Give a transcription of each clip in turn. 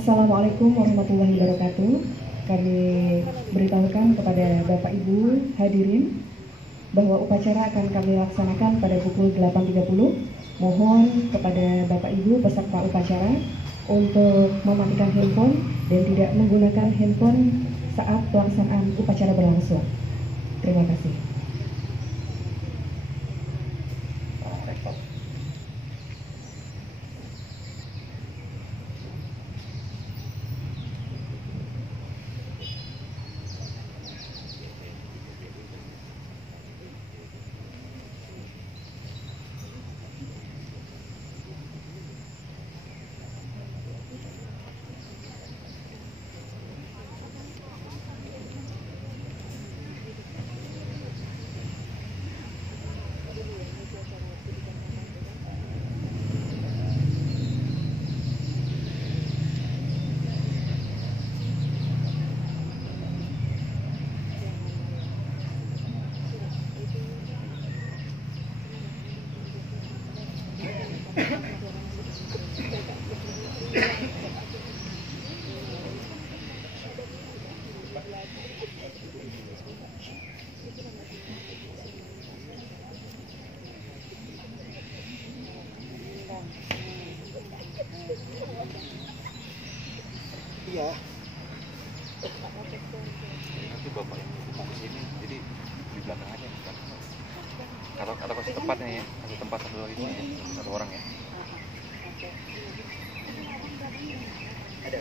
Assalamualaikum warahmatullahi wabarakatuh. Kami beritahukan kepada Bapak Ibu hadirin bahwa upacara akan kami laksanakan pada pukul 8.30. Mohon kepada Bapak Ibu peserta upacara untuk mematikan handphone dan tidak menggunakan handphone saat pelaksanaan upacara berlangsung. Terima kasih. Iya. Nanti bapak yang mau ke sini, jadi di belakang aja. Atau kasih tempatnya ya, kasih tempat satu orang ya. Ada.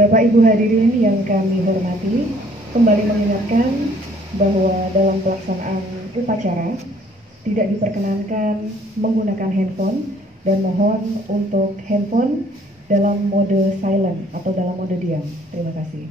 Bapak Ibu hadirin yang kami hormati, kembali mengingatkan bahwa dalam pelaksanaan upacara tidak diperkenankan menggunakan handphone dan mohon untuk handphone dalam mode silent atau dalam mode diam. Terima kasih.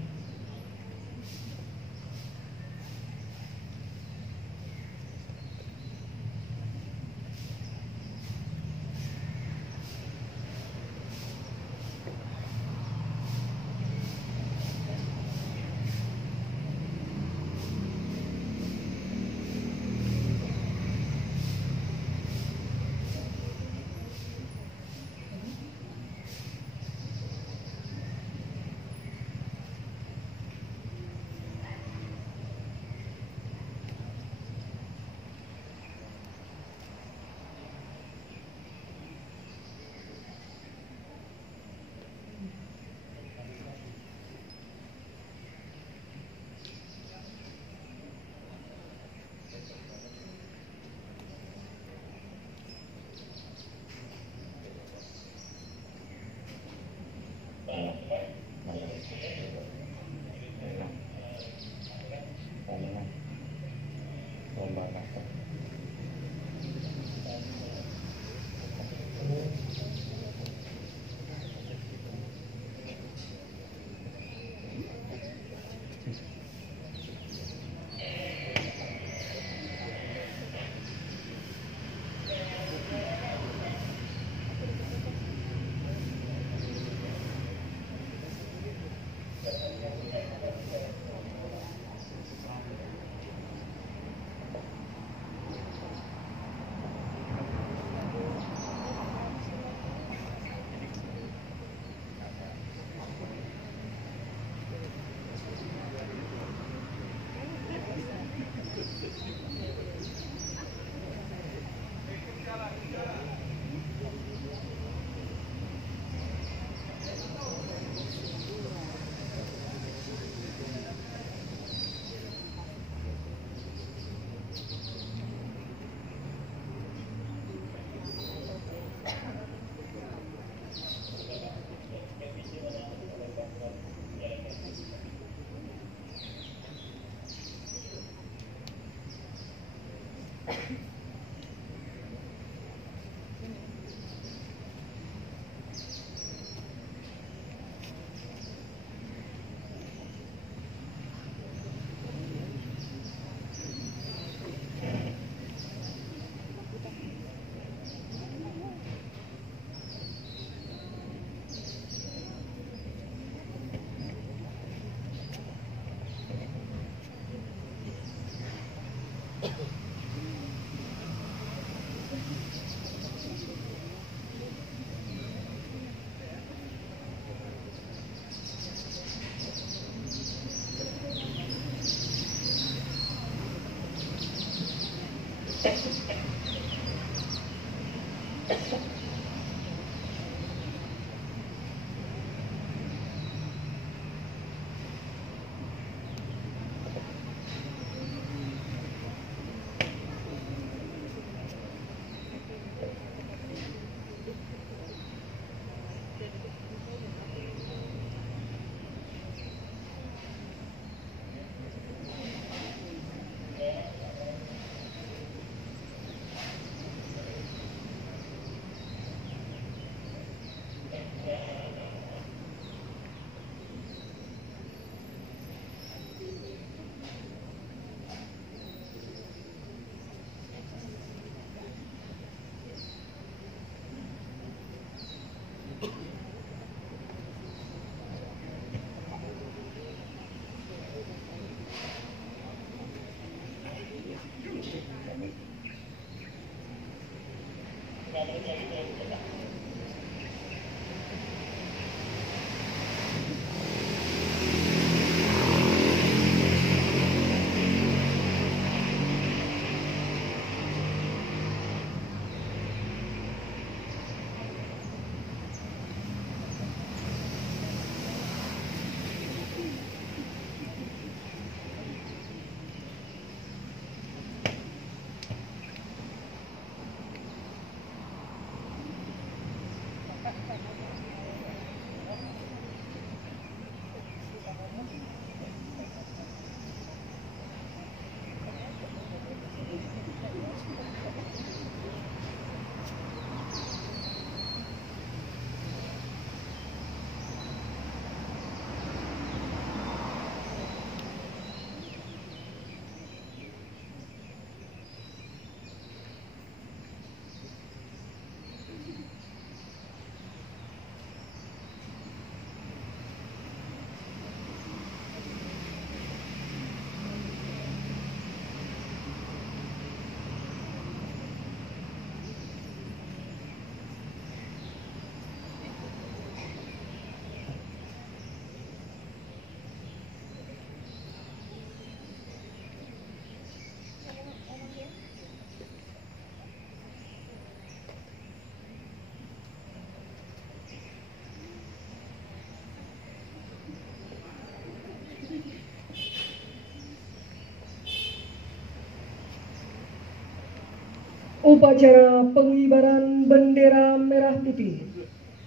Upacara pengibaran bendera merah putih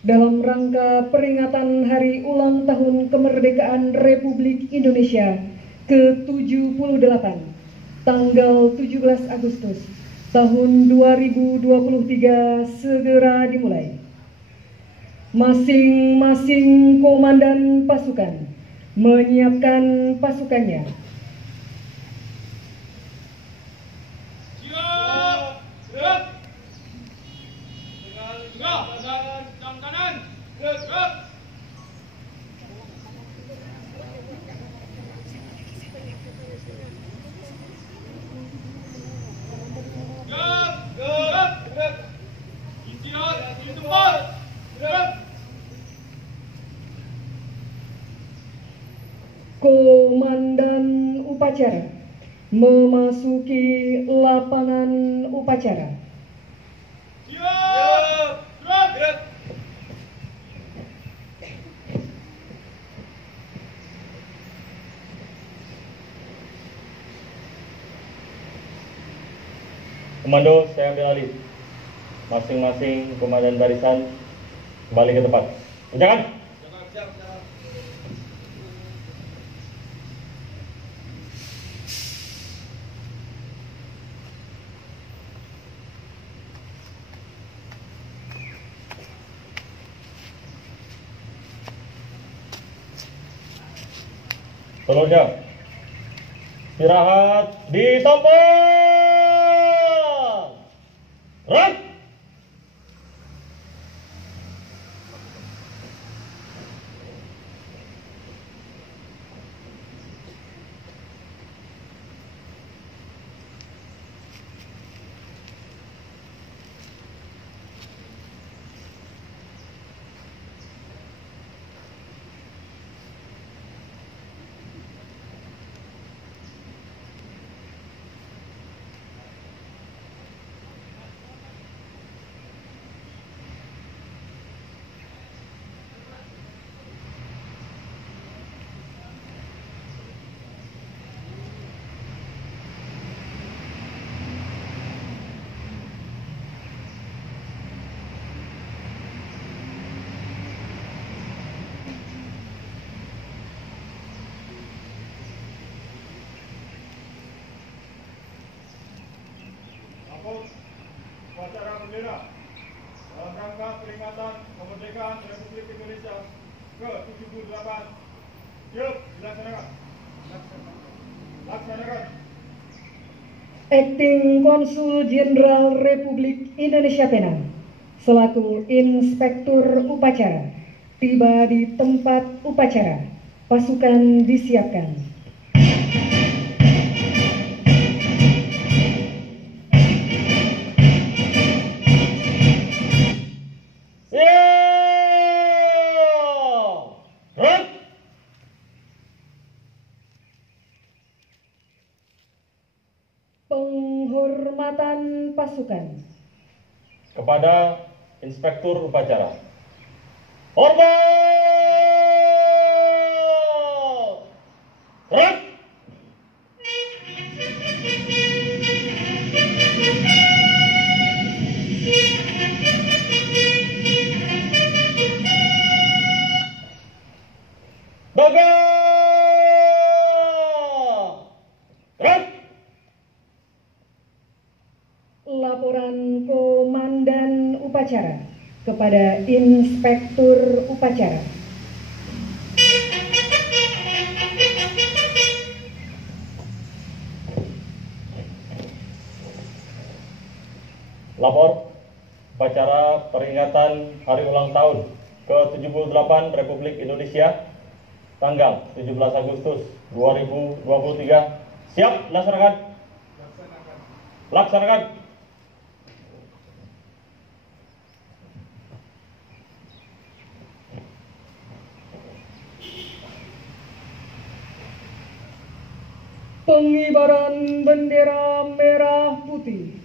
dalam rangka peringatan Hari Ulang Tahun Kemerdekaan Republik Indonesia ke-78 tanggal 17 Agustus tahun 2023 segera dimulai. Masing-masing komandan pasukan menyiapkan pasukannya. Siap, gerak. Dengan gerak badan jam kanan, gerak. Gerak, gerak, gerak. Istirahat di tempat, gerak. Komandan upacara memasuki lapangan upacara. Siap, gerak, gerak. Komando, saya ambil alih. Masing-masing komandan barisan kembali ke tempat. Ucapan. Siap, siap. Selanjutnya, istirahat di tempat. Gerak. Upacara bendera dalam rangka peringatan kemerdekaan Republik Indonesia ke-78. Siap, dilaksanakan. Laksanakan. Acting Konsul Jenderal Republik Indonesia Penang selaku Inspektur Upacara tiba di tempat upacara. Pasukan disiapkan. Penghormatan pasukan Kepada Inspektur Upacara. Hormat! Gerak! Gerak! Laporan Komandan Upacara kepada Inspektur Upacara. Lapor upacara peringatan Hari Ulang Tahun ke-78 Republik Indonesia tanggal 17 Agustus 2023. Siap, laksanakan. Laksanakan. Pengibaran bendera merah putih.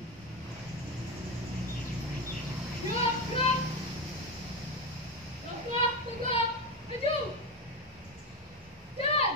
Gerak, gerak. Tegak, tegak. Maju. Jalan.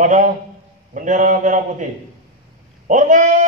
kepada bendera merah putih. Hormat!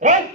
Gerak!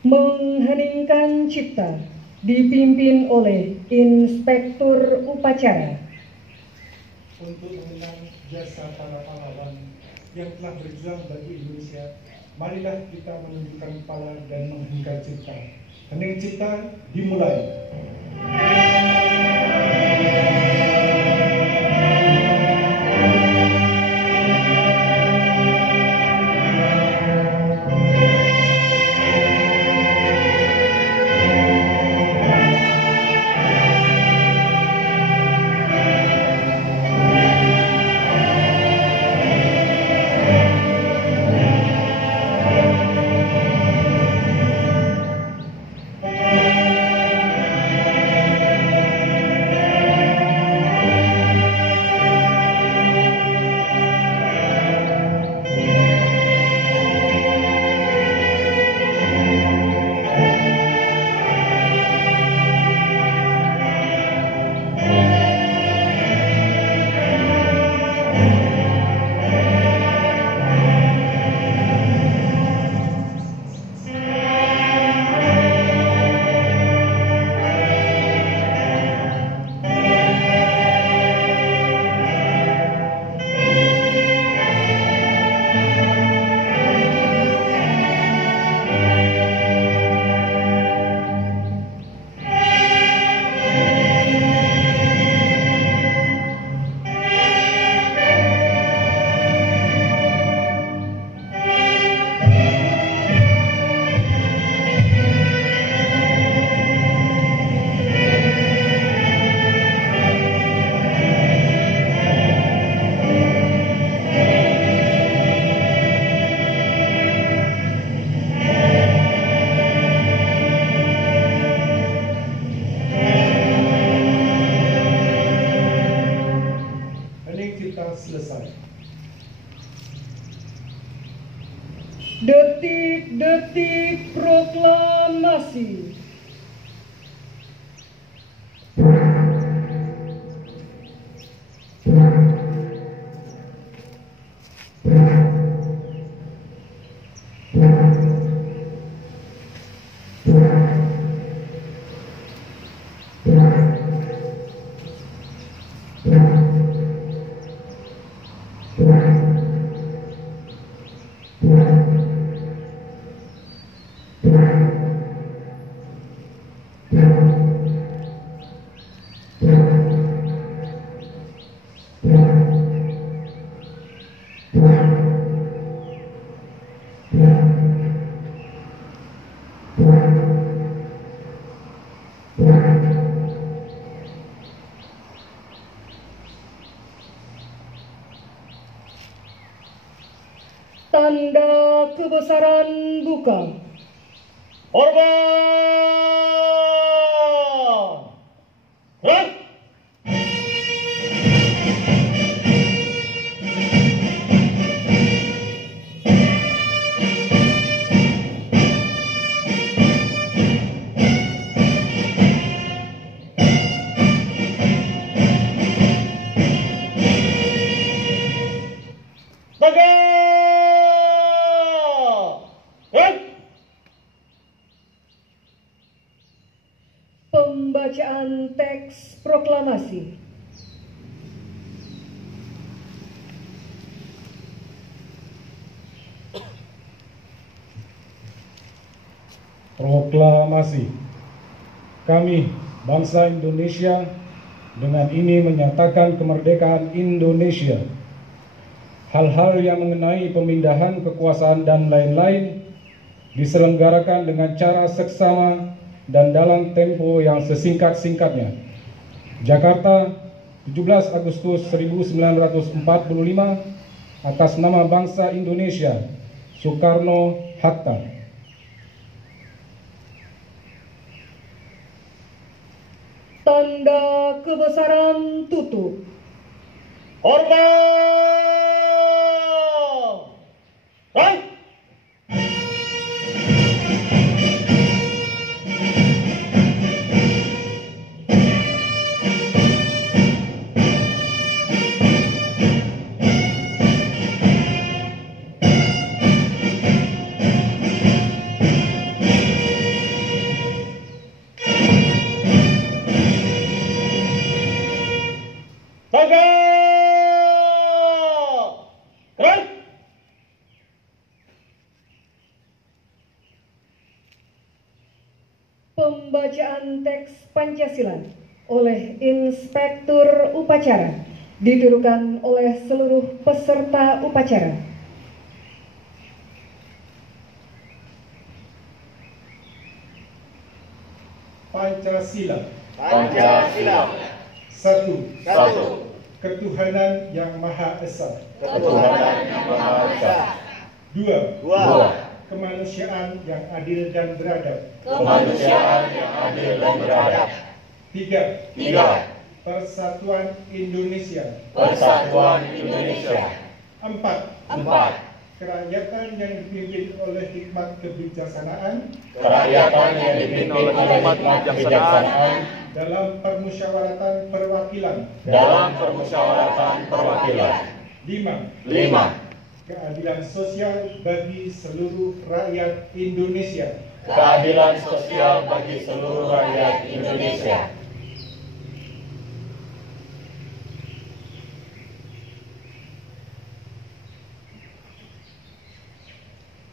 Mengheningkan cipta dipimpin oleh Inspektur Upacara. Untuk mengenang jasa para pahlawan yang telah berjuang bagi Indonesia, marilah kita menundukkan kepala dan mengheningkan cipta. Hening cipta dimulai. Selesai. Detik-detik proklamasi. Tanda kebesaran buka. Hormat! Gerak! Pembacaan teks proklamasi. Proklamasi. Kami, bangsa Indonesia, dengan ini menyatakan kemerdekaan Indonesia. Hal-hal yang mengenai pemindahan kekuasaan dan lain-lain diselenggarakan dengan cara seksama dan dalam tempo yang sesingkat-singkatnya. Jakarta, 17 Agustus 1945, atas nama bangsa Indonesia, Soekarno-Hatta. Tanda kebesaran tutup. Hormat! Baik! Pembacaan teks Pancasila oleh Inspektur Upacara diturukan oleh seluruh peserta upacara. Pancasila. Pancasila. Satu. Ketuhanan yang Maha Esa. Ketuhanan yang Maha Esa. Dua. Kemanusiaan yang adil dan beradab. Kemanusiaan yang adil dan beradab. Tiga. Persatuan Indonesia. Empat. Kerakyatan yang dipimpin oleh hikmat kebijaksanaan dalam permusyawaratan perwakilan. Lima. Keadilan sosial bagi seluruh rakyat Indonesia.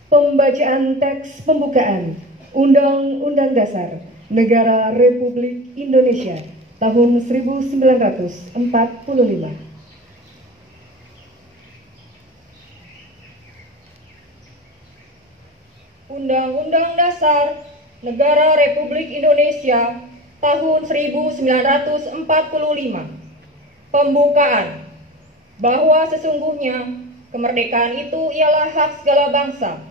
Pembacaan teks pembukaan Undang-Undang Dasar Negara Republik Indonesia tahun 1945. Undang-Undang Dasar Negara Republik Indonesia tahun 1945. Pembukaan. Bahwa sesungguhnya kemerdekaan itu ialah hak segala bangsa,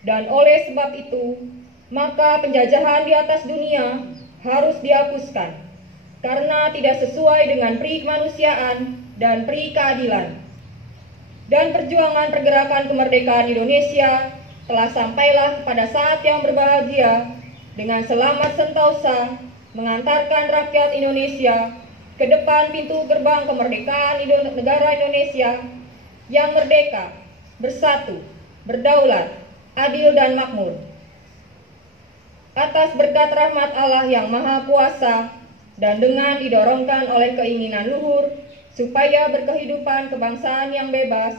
dan oleh sebab itu maka penjajahan di atas dunia harus dihapuskan karena tidak sesuai dengan peri kemanusiaan dan peri keadilan. Dan perjuangan pergerakan kemerdekaan Indonesia telah sampailah kepada saat yang berbahagia dengan selamat sentosa mengantarkan rakyat Indonesia ke depan pintu gerbang kemerdekaan negara Indonesia yang merdeka, bersatu, berdaulat, adil dan makmur. Atas berkat rahmat Allah yang Maha Kuasa dan dengan didorongkan oleh keinginan luhur supaya berkehidupan kebangsaan yang bebas,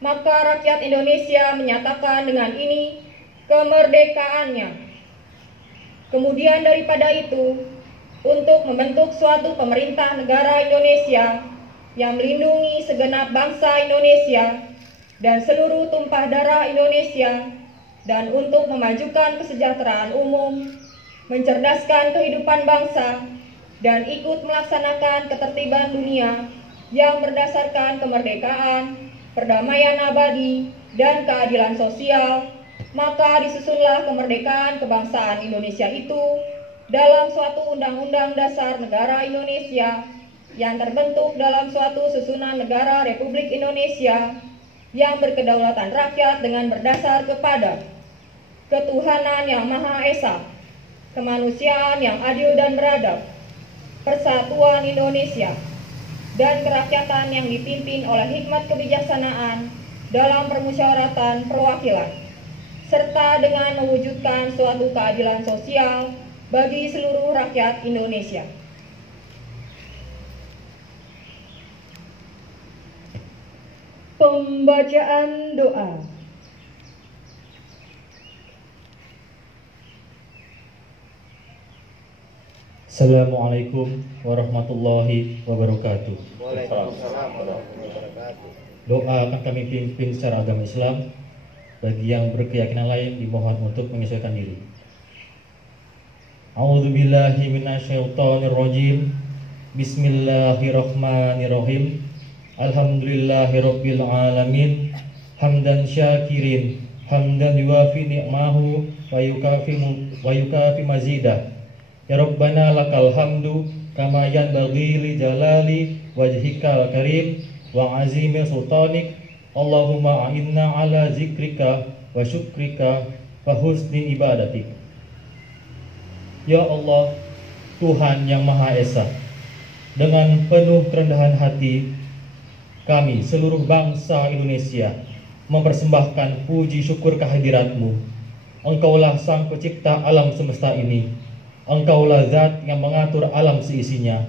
maka rakyat Indonesia menyatakan dengan ini kemerdekaannya. Kemudian daripada itu, untuk membentuk suatu pemerintah negara Indonesia yang melindungi segenap bangsa Indonesia dan seluruh tumpah darah Indonesia, dan untuk memajukan kesejahteraan umum, mencerdaskan kehidupan bangsa, dan ikut melaksanakan ketertiban dunia yang berdasarkan kemerdekaan, perdamaian abadi, dan keadilan sosial, maka disusunlah kemerdekaan kebangsaan Indonesia itu dalam suatu Undang-Undang Dasar Negara Indonesia yang terbentuk dalam suatu susunan negara Republik Indonesia yang berkedaulatan rakyat dengan berdasar kepada ketuhanan yang Maha Esa, kemanusiaan yang adil dan beradab, persatuan Indonesia, dan kerakyatan yang dipimpin oleh hikmat kebijaksanaan dalam permusyawaratan perwakilan, serta dengan mewujudkan suatu keadilan sosial bagi seluruh rakyat Indonesia. Pembacaan doa. Assalamualaikum warahmatullahi wabarakatuh. Doa akan kami pimpin secara agama Islam. Bagi yang berkeyakinan lain dimohon untuk menyesuaikan diri. A'udzubillahi minasyaitonirrajim. Bismillahirrahmanirrahim. Alhamdulillahirabbil alamin. Hamdan syakirin, hamdan yuwafi ni'mahu wa yukafi mazidah. Ya Rabbana lakal hamdu kama yanbaghi li jalali wajhikal karim wa azimi sultanik. Allahumma a'inna ala zikrika wa syukrika wa husni ibadatik. Ya Allah, Tuhan yang Maha Esa, dengan penuh kerendahan hati kami seluruh bangsa Indonesia mempersembahkan puji syukur kehadirat-Mu. Engkaulah sang pencipta alam semesta ini. Engkaulah zat yang mengatur alam seisinya,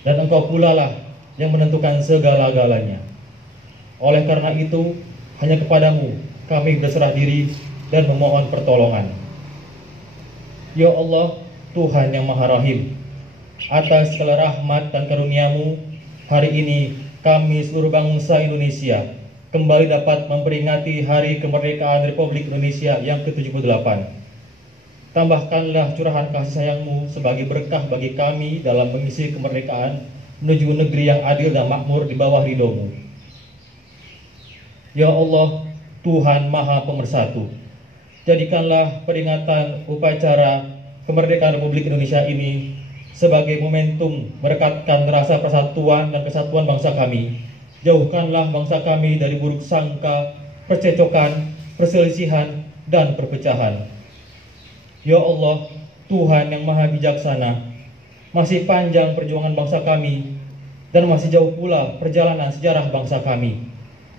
dan Engkau pula lah yang menentukan segala-galanya. Oleh karena itu, hanya kepadamu kami berserah diri dan memohon pertolongan. Ya Allah, Tuhan yang Maha Rahim, atas segala rahmat dan karunia-Mu, hari ini kami seluruh bangsa Indonesia kembali dapat memperingati Hari Kemerdekaan Republik Indonesia yang ke-78. Tambahkanlah curahan kasih sayang-Mu sebagai berkah bagi kami dalam mengisi kemerdekaan menuju negeri yang adil dan makmur di bawah ridho-Mu. Ya Allah, Tuhan Maha Pemersatu, jadikanlah peringatan upacara kemerdekaan Republik Indonesia ini sebagai momentum merekatkan rasa persatuan dan kesatuan bangsa kami. Jauhkanlah bangsa kami dari buruk sangka, percecokan, perselisihan, dan perpecahan. Ya Allah, Tuhan yang Maha Bijaksana, masih panjang perjuangan bangsa kami dan masih jauh pula perjalanan sejarah bangsa kami.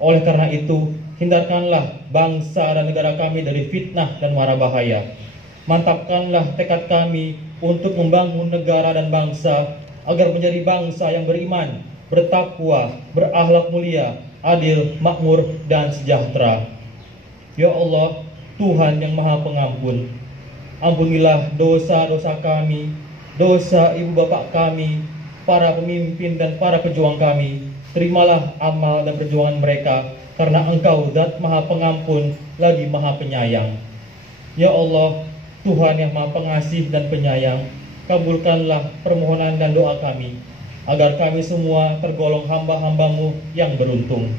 Oleh karena itu, hindarkanlah bangsa dan negara kami dari fitnah dan mara bahaya. Mantapkanlah tekad kami untuk membangun negara dan bangsa agar menjadi bangsa yang beriman, bertakwa, berakhlak mulia, adil, makmur, dan sejahtera. Ya Allah, Tuhan yang Maha Pengampun, ampunilah dosa-dosa kami, dosa ibu bapak kami, para pemimpin dan para pejuang kami. Terimalah amal dan perjuangan mereka, karena Engkau Zat Maha Pengampun lagi Maha Penyayang. Ya Allah, Tuhan yang Maha Pengasih dan Penyayang, kabulkanlah permohonan dan doa kami, agar kami semua tergolong hamba-hamba-Mu yang beruntung.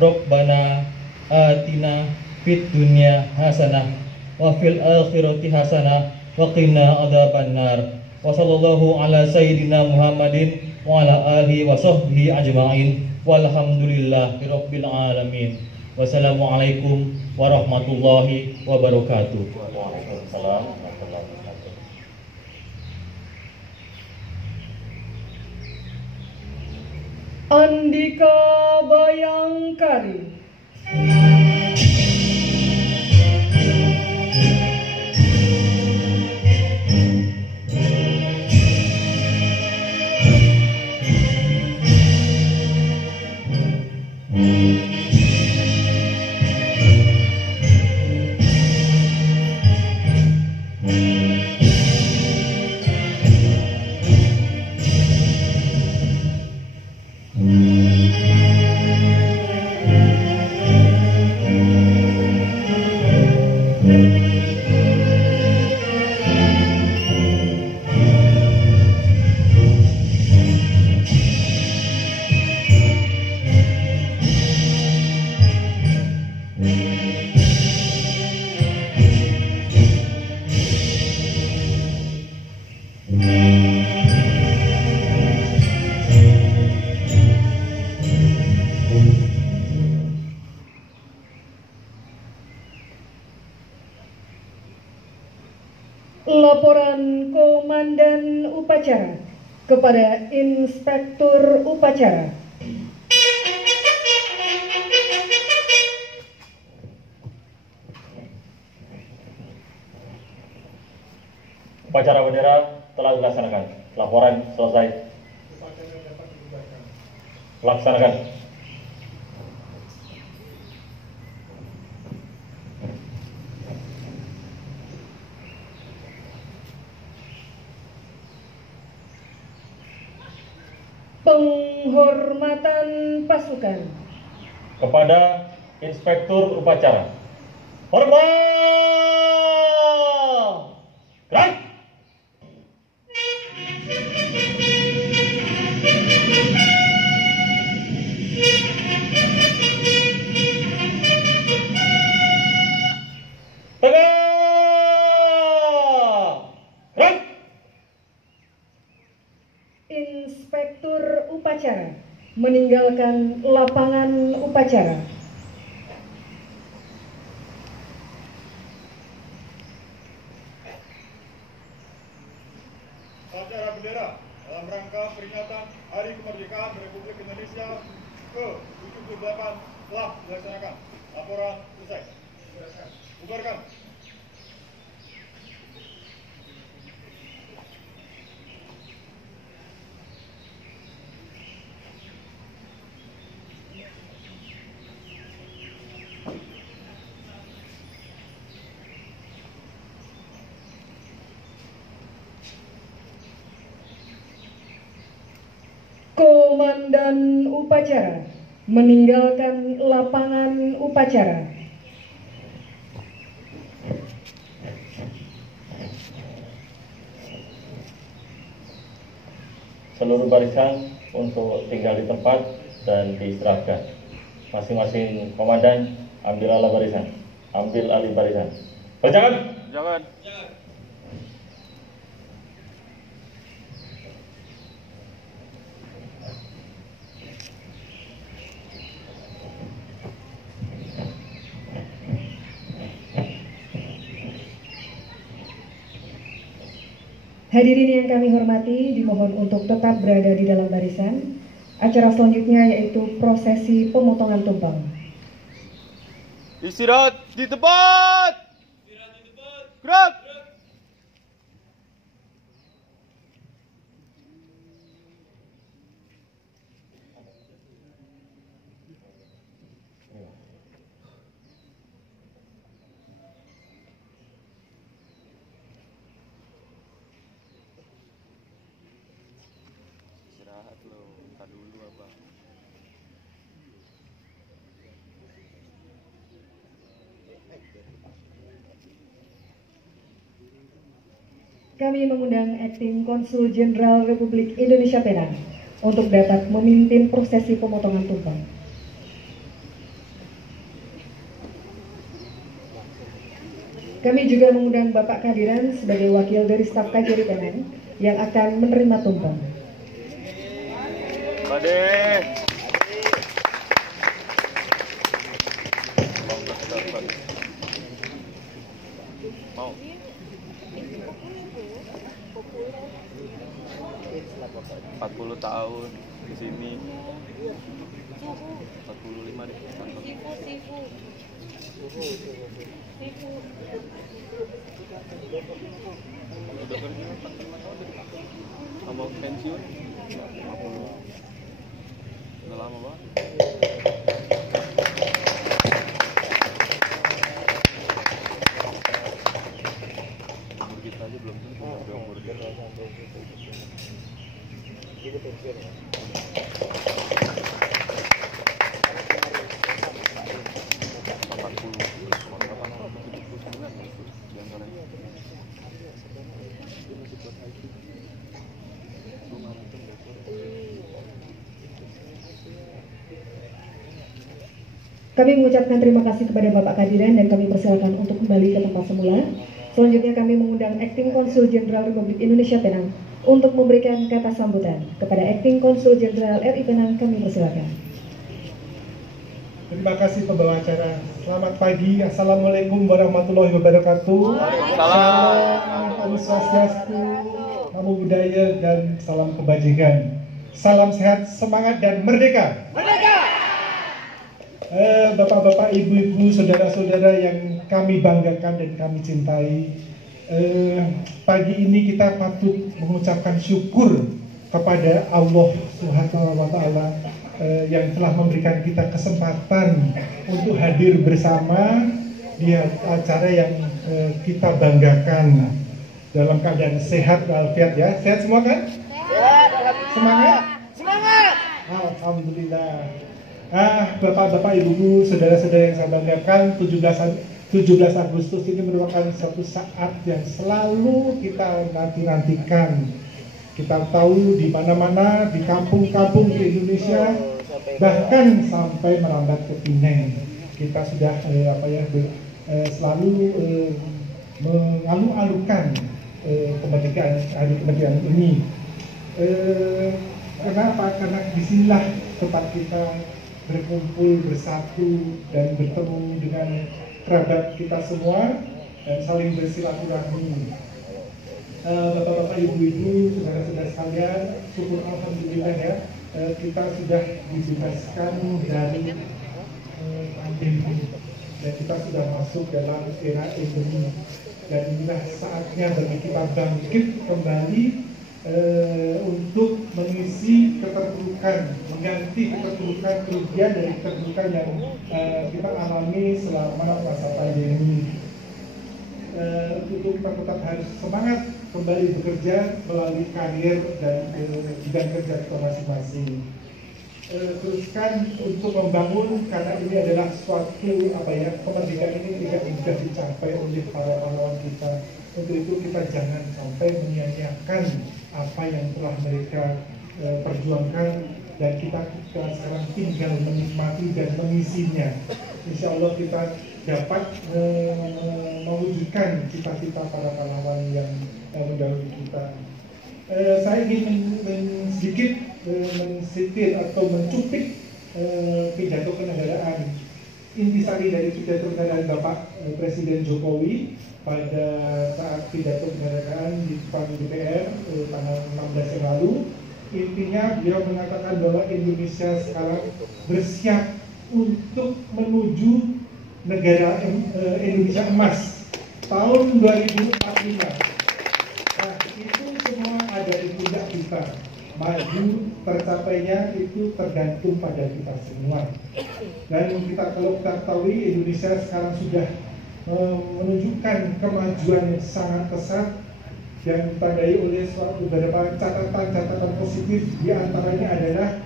Rabbana atina fid dunya hasanah wa fil akhirati hasanah wa qina adzabannar. Wa sallallahu ala sayyidina Muhammadin wa ala alihi wa sahbihi ajma'in. Walhamdulillahi rabbil alamin. Wassalamualaikum warahmatullahi wabarakatuh. Waalaikumsalam warahmatullahi wabarakatuh. Andika Bayangkari. Laporan Komandan Upacara kepada Inspektur Upacara. Upacara bendera telah dilaksanakan. Laporan selesai. Laksanakan. Penghormatan pasukan Kepada Inspektur Upacara. Hormat! Gerak! Inspektur Upacara meninggalkan lapangan upacara. Upacara bendera dalam rangka peringatan Hari Kemerdekaan Republik Indonesia ke-78 telah dilaksanakan. Laporan selesai. Bubarkan. upacara meninggalkan lapangan upacara. Seluruh barisan untuk tinggal di tempat dan diistirahatkan. Masing-masing komandan ambil alih barisan. Ambil alih barisan. Berjalan. Jangan. Hadirin yang kami hormati, dimohon untuk tetap berada di dalam barisan. Acara selanjutnya yaitu prosesi pemotongan tumpeng. Istirahat di tempat. Gerak. Istirahat lo, entar dulu abang. Kami mengundang Akting Konsul Jenderal Republik Indonesia Penang untuk dapat memimpin prosesi pemotongan tumpeng. Kami juga mengundang Bapak Kadiran sebagai wakil dari staf KJRI Penang yang akan menerima tumpeng. Pade. Mau. 40 tahun di sini. 45 deh. Udah kerja 45 tahun deh. Mau pensiun 50. Udah lama banget. Umur kita aja belum tentu sampai umur kita. Kami mengucapkan terima kasih kepada Bapak Kadiran dan kami persilakan untuk kembali ke tempat semula. Selanjutnya kami mengundang Akting Konsul Jenderal Republik Indonesia Penang untuk memberikan kata sambutan. Kepada Akting Konsul Jenderal RI Penang kami persilakan. Terima kasih pembawa acara. Selamat pagi. Assalamualaikum warahmatullahi wabarakatuh. Waalaikumsalam. Om Swastiastu, Namo Buddhaya dan salam kebajikan. Salam sehat, semangat dan merdeka. Bapak-bapak, ibu-ibu, saudara-saudara yang kami banggakan dan kami cintai, pagi ini kita patut mengucapkan syukur kepada Allah Subhanahu wa Ta'ala yang telah memberikan kita kesempatan untuk hadir bersama di acara yang kita banggakan dalam keadaan sehat walafiat ya. Sehat semua kan? Semangat? Alhamdulillah. Bapak-bapak, ibu-ibu, saudara-saudara yang saya banggakan, 17 Agustus ini merupakan satu saat yang selalu kita nanti-nantikan. Kita tahu di mana-mana, di kampung-kampung di Indonesia, bahkan sampai merambat ke Pineng, kita sudah selalu mengalu-alukan kemerdekaan, hari kemerdekaan ini. Kenapa? Karena disinilah tempat kita berkumpul, bersatu, dan bertemu dengan kerabat kita semua dan saling bersilaturahmi. Bapak-bapak, ibu-ibu, saudara-saudara sekalian, syukur alhamdulillah ya, kita sudah dibebaskan dari pandemi dan kita sudah masuk dalam era endemi. Dan inilah saatnya bagi kita bangkit kembali untuk mengisi keterpurukan, mengganti keterpurukan, kerugian dari keterpurukan yang kita alami selama masa pandemi. Untuk kita tetap harus semangat kembali bekerja melalui karir dan bidang kerja kita masing-masing. teruskan untuk membangun, karena ini adalah suatu kemerdekaan ini tidak mudah dicapai oleh para pahlawan kita. Untuk itu kita jangan sampai menyia-nyiakan apa yang telah mereka perjuangkan, dan kita sekarang tinggal menikmati dan mengisinya. Insya Allah kita dapat mewujudkan cita-cita para pahlawan yang mendahului kita. Saya ingin sedikit mensitir atau mencuplik pidato kenegaraan, intisari dari pidato kenegaraan Bapak Presiden Jokowi pada saat pidato kenegaraan di depan DPR tanggal 16 yang lalu. Intinya beliau mengatakan bahwa Indonesia sekarang bersiap untuk menuju negara Indonesia emas tahun 2045. Nah, itu semua ada di pundak kita. Maju tercapainya itu tergantung pada kita semua. Dan kalau kita ketahui, Indonesia sekarang sudah menunjukkan kemajuan yang sangat pesat dan ditandai oleh beberapa catatan positif. Di antaranya adalah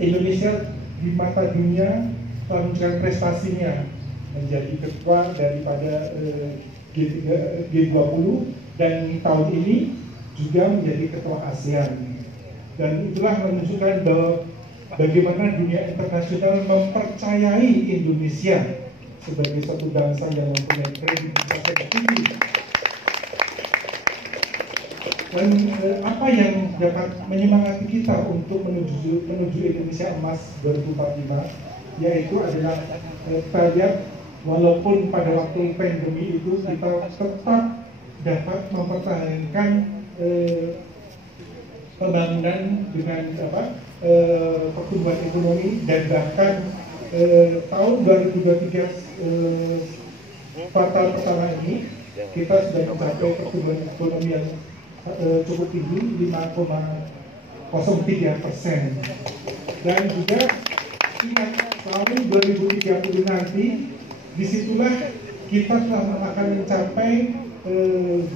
Indonesia di mata dunia telah menunjukkan prestasinya menjadi ketua daripada G20, dan tahun ini juga menjadi ketua ASEAN. Dan itulah menunjukkan bahwa bagaimana dunia internasional mempercayai Indonesia sebagai satu bangsa yang mempunyai kredibilitas yang tinggi. Dan apa yang dapat menyemangati kita untuk menuju Indonesia emas 2045, yaitu adalah kita lihat walaupun pada waktu pandemi itu kita tetap dapat mempertahankan pembangunan dengan pertumbuhan ekonomi, dan bahkan tahun 2023 kuartal pertama ini kita sudah mencapai pertumbuhan ekonomi yang cukup tinggi 5,03%. Dan juga ingat, tahun 2030 nanti disitulah kita akan mencapai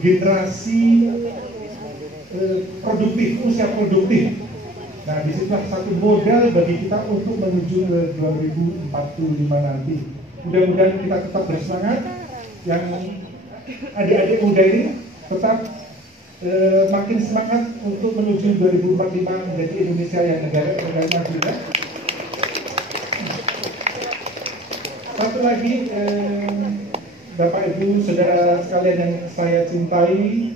generasi produktif, usia produktif. Nah, disitulah satu modal bagi kita untuk menuju ke 2045 nanti. Mudah-mudahan kita tetap bersemangat, yang adik-adik muda ini tetap makin semangat untuk menuju 2045 menjadi Indonesia yang negara maju. Satu lagi, Bapak Ibu, saudara sekalian yang saya cintai,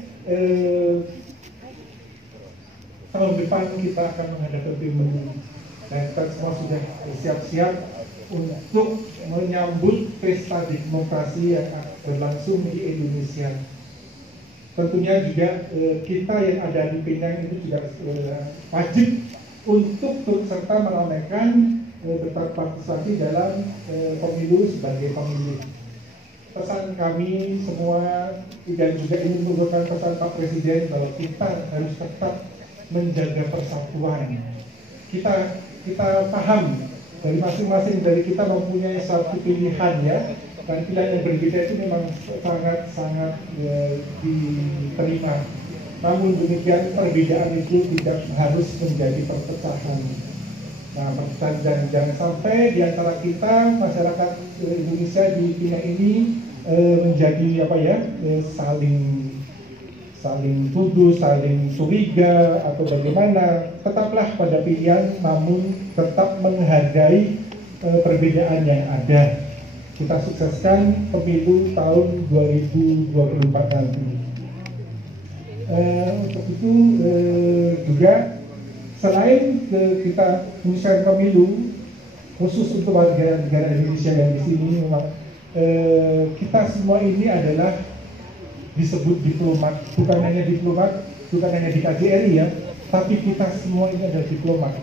tahun depan kita akan menghadapi pemilu, dan kita semua sudah siap-siap untuk menyambut pesta demokrasi yang berlangsung di Indonesia. Tentunya juga kita yang ada di Pinang itu juga wajib untuk turut serta meramaikan berpartisipasi dalam pemilu sebagai pemilih. Pesan kami semua, dan juga ingin memberikan pesan Pak Presiden bahwa kita harus tetap menjaga persatuan. Kita paham dari masing-masing dari kita mempunyai satu pilihan, ya, dan pilihan yang berbeda itu memang sangat diterima. Namun demikian, perbedaan itu tidak harus menjadi perpecahan. Nah, dan jangan sampai di antara kita masyarakat Indonesia di Pinang ini menjadi saling tuduh, saling curiga atau bagaimana. Tetaplah pada pilihan, namun tetap menghargai perbedaan yang ada. Kita sukseskan pemilu tahun 2024 nanti. Untuk itu juga selain kita menyelesaikan pemilu khusus untuk warga negara Indonesia yang di sini, memang kita semua ini adalah disebut diplomat, bukan hanya diplomat, bukan hanya di KJRI, ya, tapi kita semua ini adalah diplomat.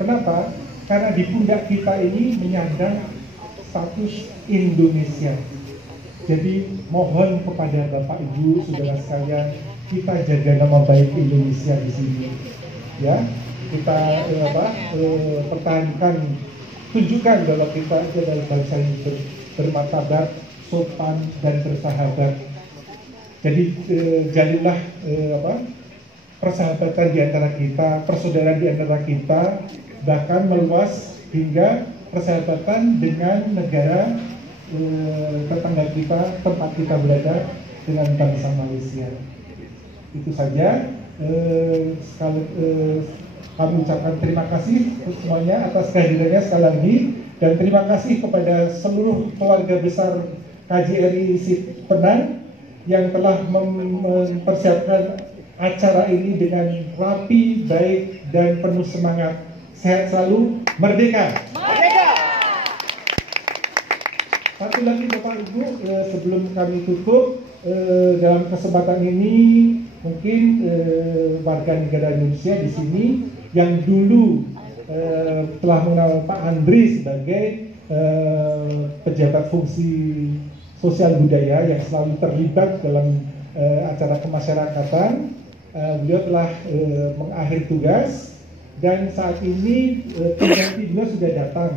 Kenapa? Karena di pundak kita ini menyandang status Indonesia. Jadi mohon kepada Bapak Ibu, saudara sekalian, kita jaga nama baik Indonesia di sini, ya. Kita pertahankan, tunjukkan bahwa kita adalah bangsa yang bermartabat, sopan dan bersahabat. Jadi jadilah persahabatan di antara kita, persaudaraan di antara kita, bahkan meluas hingga persahabatan dengan negara tetangga kita, tempat kita berada, dengan bangsa Malaysia. Itu saja. Kami ucapkan terima kasih semuanya atas kehadirannya sekali lagi, dan terima kasih kepada seluruh keluarga besar KJRI Penang yang telah mempersiapkan acara ini dengan rapi, baik, dan penuh semangat. Sehat selalu, merdeka! Merdeka! Satu lagi Bapak Ibu, sebelum kami tutup, dalam kesempatan ini mungkin warga negara Indonesia di sini yang dulu telah mengenal Pak Andri sebagai pejabat fungsi sosial budaya yang selalu terlibat dalam acara kemasyarakatan. Beliau telah mengakhiri tugas dan saat ini pengganti beliau sudah datang,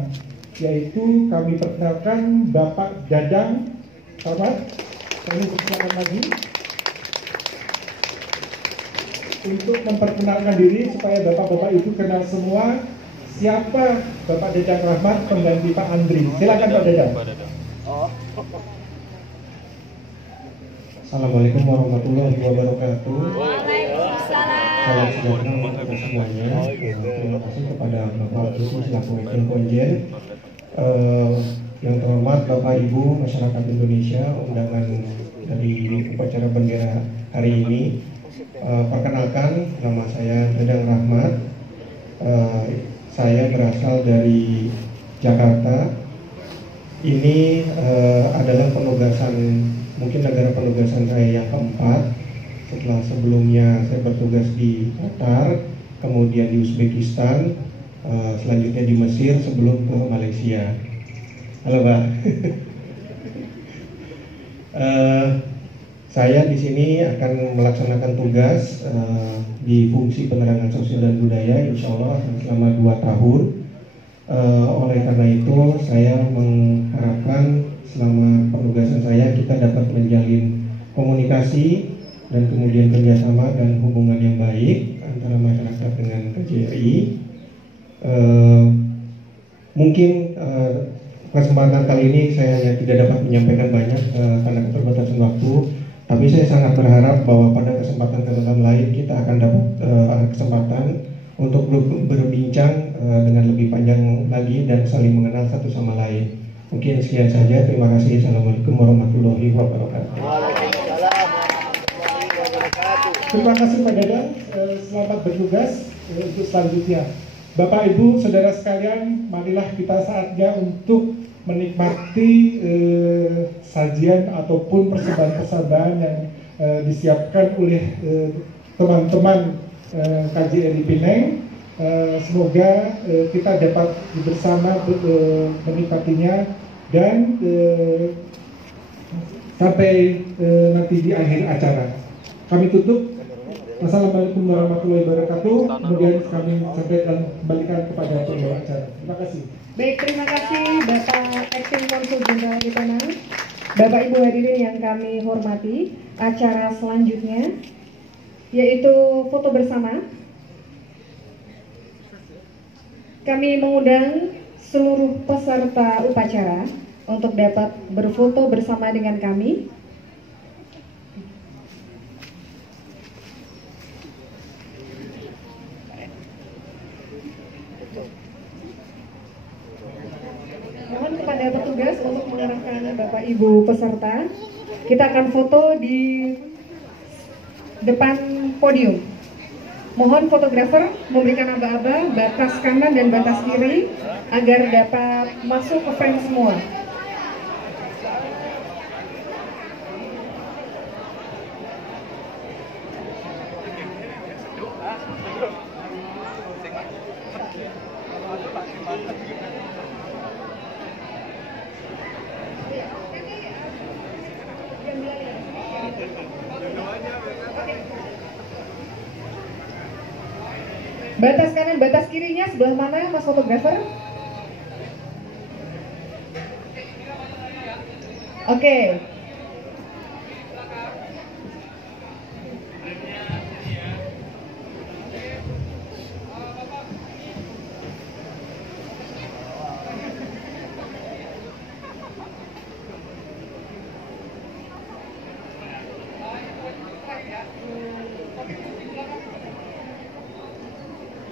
yaitu kami perkenalkan Bapak Dadang. Selamat, kami perkenalkan lagi untuk memperkenalkan diri supaya bapak-bapak itu kenal semua siapa Bapak Dadang Rahmat pengganti Pak Andri. Silakan Pak Dadang. Assalamualaikum warahmatullahi wabarakatuh. Waalaikumsalam. Salam sejahtera untuk kita semuanya. Terima kasih kepada Bapak Ibu selaku Wakil Konjen, yang terhormat Bapak Ibu masyarakat Indonesia, undangan dari upacara bendera hari ini. Perkenalkan, nama saya Dadang Rahmat. Saya berasal dari Jakarta. Ini adalah penugasan, mungkin negara penugasan saya yang keempat. Setelah sebelumnya saya bertugas di Qatar, kemudian di Uzbekistan, selanjutnya di Mesir, sebelum ke Malaysia. Halo Pak. Saya di sini akan melaksanakan tugas di fungsi penerangan sosial dan budaya, insya Allah selama 2 tahun. Oleh karena itu, saya mengharapkan selama penugasan saya kita dapat menjalin komunikasi dan kemudian kerjasama dan hubungan yang baik antara masyarakat dengan KJRI. Mungkin kesempatan kali ini saya tidak dapat menyampaikan banyak karena keterbatasan waktu, tapi saya sangat berharap bahwa pada kesempatan-kesempatan lain kita akan dapat kesempatan untuk berbincang dengan lebih panjang lagi dan saling mengenal satu sama lain. Mungkin sekian saja. Terima kasih. Assalamualaikum warahmatullahi wabarakatuh. Terima kasih Pak Dadang. Selamat bertugas untuk selanjutnya. Bapak Ibu saudara sekalian, marilah kita saatnya untuk menikmati sajian ataupun persembahan-persembahan yang disiapkan oleh teman-teman KJRI Penang. Semoga kita dapat bersama menikmatinya dan sampai nanti di akhir acara. Kami tutup. Wassalamualaikum warahmatullahi wabarakatuh. Kemudian kami sampaikan kembalikan kepada pembawa acara. Terima kasih. Baik, terima kasih Bapak Acting Konsul Jenderal di Penang. Bapak Ibu hadirin yang kami hormati, acara selanjutnya yaitu foto bersama. Kami mengundang seluruh peserta upacara untuk dapat berfoto bersama dengan kami. Mohon kepada petugas untuk mengarahkan Bapak Ibu peserta. Kita akan foto di depan podium. Mohon fotografer memberikan aba-aba batas kanan dan batas kiri agar dapat masuk ke frame semua. Batas kanan, batas kirinya sebelah mana, Mas fotografer? Oke.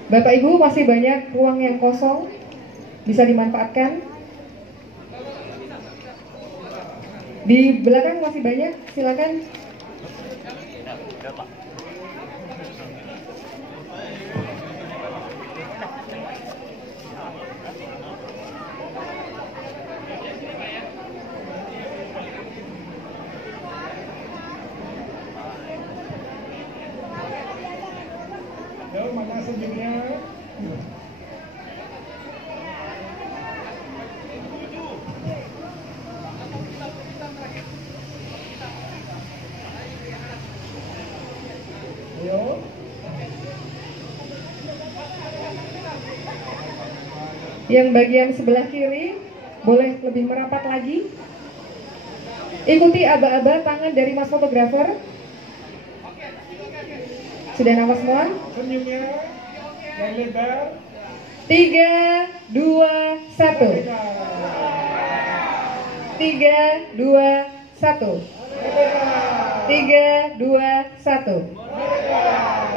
Bapak Ibu, masih banyak ruang yang kosong, bisa dimanfaatkan. Di belakang masih banyak, silakan. Mana senyumnya? Ayo. Yang bagian sebelah kiri boleh lebih merapat lagi. Ikuti aba-aba tangan dari mas fotografer. Sudah nampak semua? Senyumnya yang lebar. 3, 2, 1. 3, 2, 1. 3, 2, 1.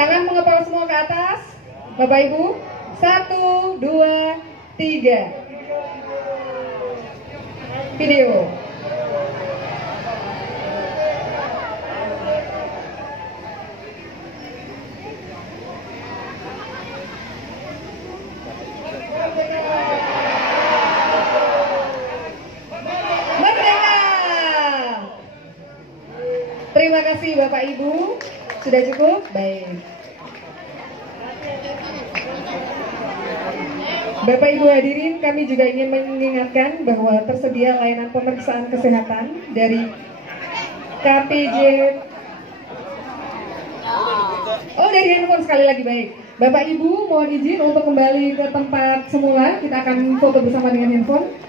Tangan mengepal semua ke atas. Bapak Ibu. 1, 2, 3. Video. Merdeka! Terima kasih Bapak Ibu. Sudah cukup? Baik. Bapak Ibu hadirin, kami juga ingin mengingatkan bahwa tersedia layanan pemeriksaan kesehatan dari KPJ. Oh, dari handphone sekali lagi, baik. Bapak Ibu mohon izin untuk kembali ke tempat semula. Kita akan foto bersama dengan handphone.